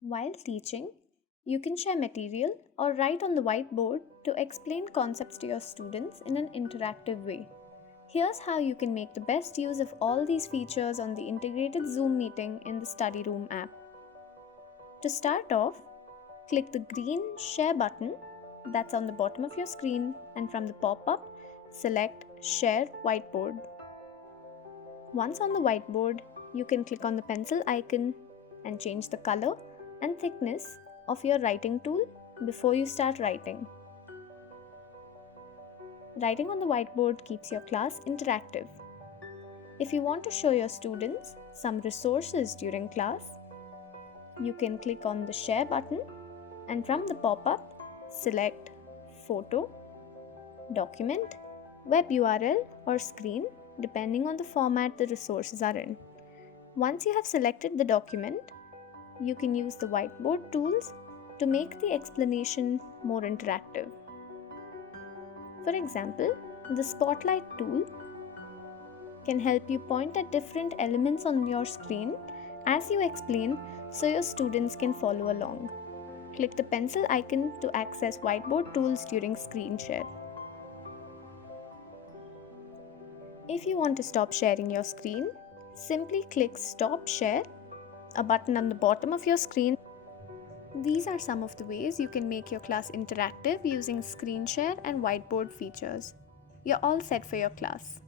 While teaching, you can share material or write on the whiteboard to explain concepts to your students in an interactive way. Here's how you can make the best use of all these features on the integrated Zoom meeting in the StudyRoom app. To start off, click the green Share button that's on the bottom of your screen, and from the pop-up, select Share Whiteboard. Once on the whiteboard, you can click on the pencil icon and change the color and thickness of your writing tool before you start writing. Writing on the whiteboard keeps your class interactive. If you want to show your students some resources during class, you can click on the Share button and from the pop-up, select Photo, Document, Web URL or Screen depending on the format the resources are in. Once you have selected the document, you can use the whiteboard tools to make the explanation more interactive. For example, the Spotlight tool can help you point at different elements on your screen as you explain so your students can follow along. Click the pencil icon to access whiteboard tools during screen share. If you want to stop sharing your screen, simply click Stop Share, a button on the bottom of your screen. These are some of the ways you can make your class interactive using screen share and whiteboard features. You're all set for your class.